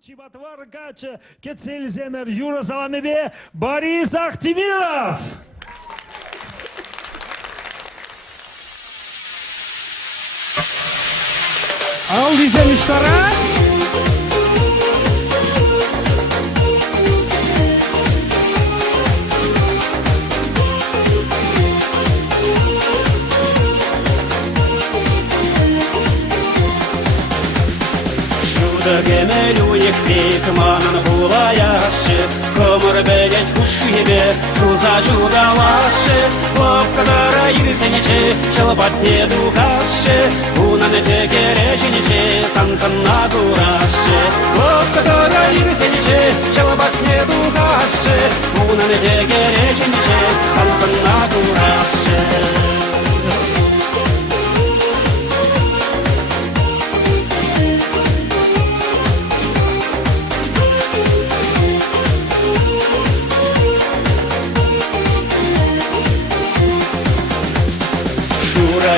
Чебатвар Гача, Кецельземер, Юра Саламебе, Борис Ахтемиров. Ал дизелиштара. Gemelu yektik manan hulayaşı Komur beget kuşu gibi Şuza şudalaşı Lopkadara yirsenече Çalbatne duhaşı Unan tekerejinече Sansan naguraşı Lopkadara yirsenече Çalbatne duhaşı Unan tekerejinече Sansan naguraşı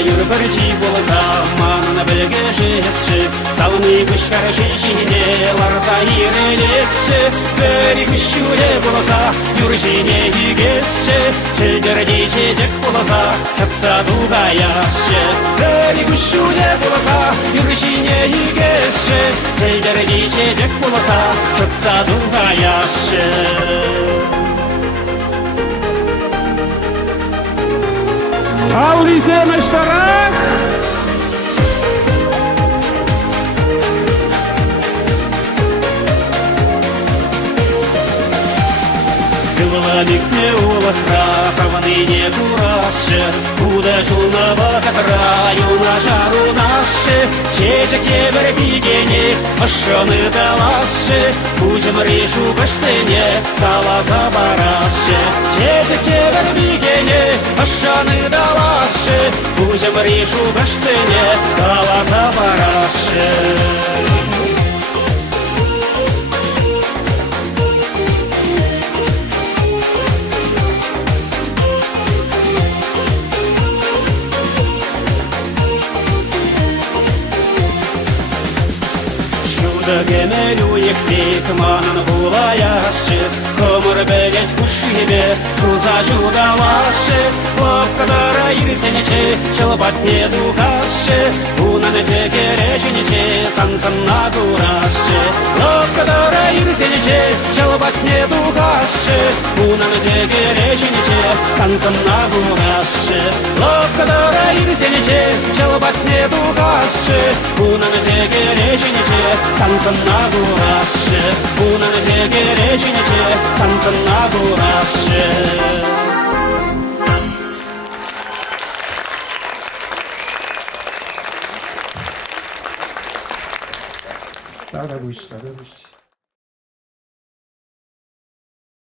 Юрбарчи болса, манна бегешеши, салны кушкаршишине, ларса ирелеши, бери кушуре болса, юршине игеши, чедерди чедек болса, чапса дугаяши, бери кушуре болса, юршине игеши, чедерди чедек болса, чапса дугаяши. Ал дизелиштара. Силовик не улахра, саваны не кураши, Куда жулнава катраю на жару наши, Чечеке бербигене, ашаны талаши, Кузем решу башсене, тала забараши, Чечеке бербигене, ашаны талаши, Кузем решу башсене, тала забараши. Gemelu yektik manan hulayaşı Komur beget kuşu gibi Şuza şudalaşı Lopkadara yirsenече Çalbatne duhaşı Unan tekerejinече Sansan naguraşı Lopkadara yirsenече Çalbatne duhaşı Unan tekerejinече Sansan naguraşı Lopkadara yirsenече Çalbatne duhaşı Unan tekerejinече Sansan naguraşı Unan tekerejinече Sansan naguraşı. Да, да,